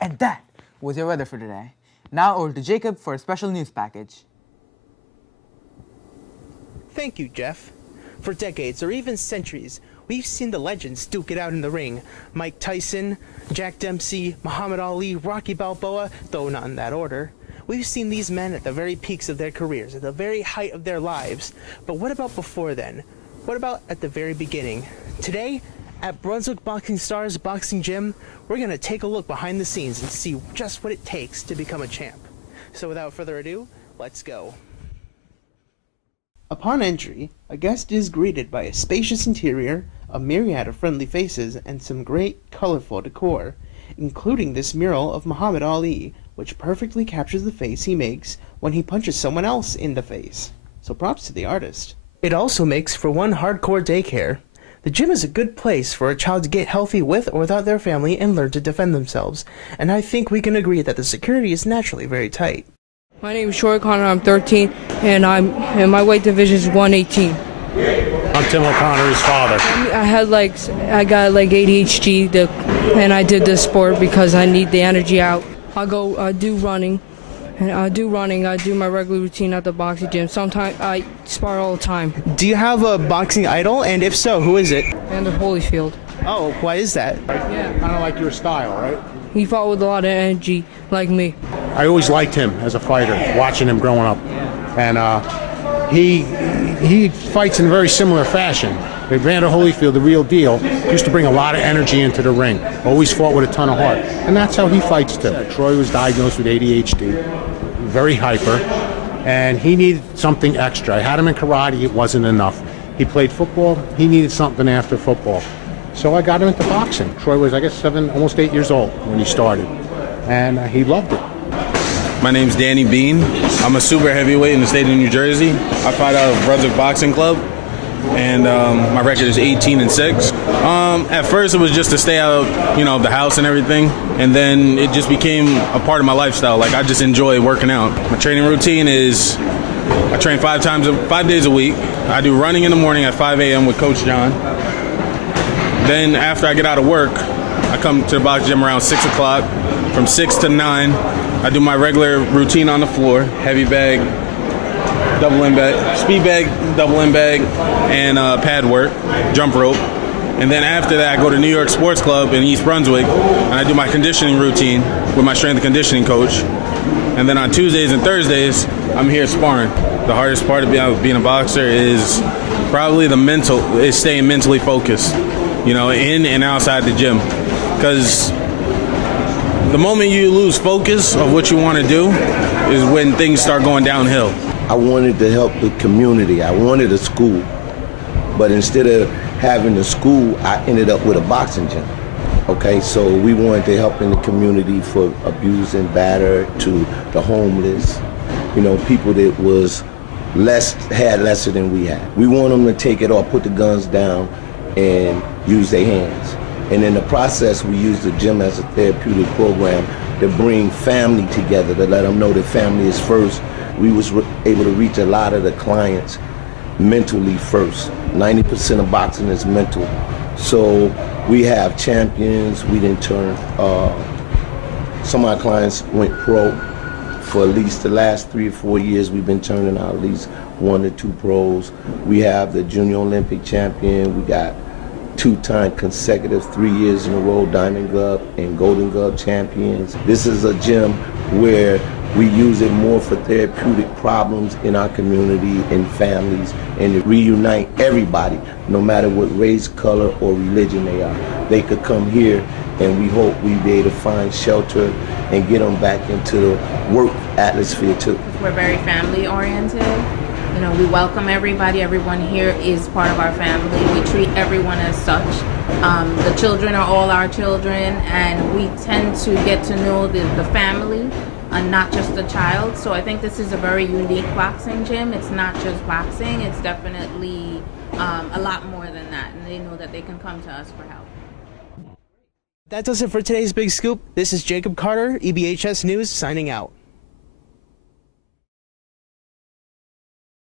And that was your weather for today. Now over to Jacob for a special news package. Thank you, Jeff. For decades, or even centuries, we've seen the legends duke it out in the ring. Mike Tyson, Jack Dempsey, Muhammad Ali, Rocky Balboa, though not in that order. We've seen these men at the very peaks of their careers, at the very height of their lives. But what about before then? What about at the very beginning? Today, at Brunswick Boxing Stars Boxing Gym, we're going to take a look behind the scenes and see just what it takes to become a champ. So without further ado, let's go. Upon entry, a guest is greeted by a spacious interior, a myriad of friendly faces, and some great colorful decor, including this mural of Muhammad Ali, which perfectly captures the face he makes when he punches someone else in the face. So props to the artist. It also makes for one hardcore daycare. The gym is a good place for a child to get healthy with or without their family and learn to defend themselves, and I think we can agree that the security is naturally very tight. My name is Troy Connor, I'm 13, and my weight division is 118. I'm Tim O'Connor, his father. I got ADHD, and I did this sport because I need the energy out. I do running, I do my regular routine at the boxing gym. Sometimes I spar all the time. Do you have a boxing idol, and if so, who is it? And Holyfield. Oh, why is that? Yeah. Kind of like your style, right? He fought with a lot of energy, like me. I always liked him as a fighter, watching him growing up. And he fights in a very similar fashion. Evander Holyfield, the real deal, used to bring a lot of energy into the ring. Always fought with a ton of heart. And that's how he fights too. Troy was diagnosed with ADHD, very hyper, and he needed something extra. I had him in karate, it wasn't enough. He played football, he needed something after football. So I got him into boxing. Troy was, I guess, 7, almost 8 years old when he started, and he loved it. My name's Danny Bean. I'm a super heavyweight in the state of New Jersey. I fight out of Brunswick Boxing Club, and my record is 18-6. At first, it was just to stay out, of the house and everything, and then it just became a part of my lifestyle. Like, I just enjoy working out. My training routine is I train 5 days a week. I do running in the morning at 5 a.m. with Coach John. Then after I get out of work, I come to the box gym around 6 o'clock. From 6 to 9, I do my regular routine on the floor, heavy bag, double end bag, speed bag, double end bag, and pad work, jump rope. And then after that, I go to New York Sports Club in East Brunswick, and I do my conditioning routine with my strength and conditioning coach. And then on Tuesdays and Thursdays, I'm here sparring. The hardest part of being a boxer is probably staying mentally focused, in and outside the gym. Because the moment you lose focus of what you want to do is when things start going downhill. I wanted to help the community. I wanted a school, but instead of having a school, I ended up with a boxing gym. Okay, so we wanted to help in the community for abused and battered, to the homeless, people that had lesser than we had. We want them to take it off, put the guns down, and use their hands. And in the process, we use the gym as a therapeutic program to bring family together, to let them know that family is first. We was able to reach a lot of the clients mentally first. 90% of boxing is mental. So we have champions. We didn't turn, some of our clients went pro. For at least the last 3 or 4 years, we've been turning out at least 1 or 2 pros. We have the Junior Olympic champion. We got 2-time consecutive 3 years in a row Diamond Glove and Golden Glove champions. This is a gym where we use it more for therapeutic problems in our community and families, and to reunite everybody, no matter what race, color, or religion they are. They could come here, and we hope we be able to find shelter and get them back into the work atmosphere too. We're very family oriented. We welcome everybody. Everyone here is part of our family. We treat everyone as such. The children are all our children, and we tend to get to know the family and not just the child. So I think this is a very unique boxing gym. It's not just boxing. It's definitely a lot more than that, and they know that they can come to us for help. That does it for today's Big Scoop. This is Jacob Carter, EBHS News, signing out.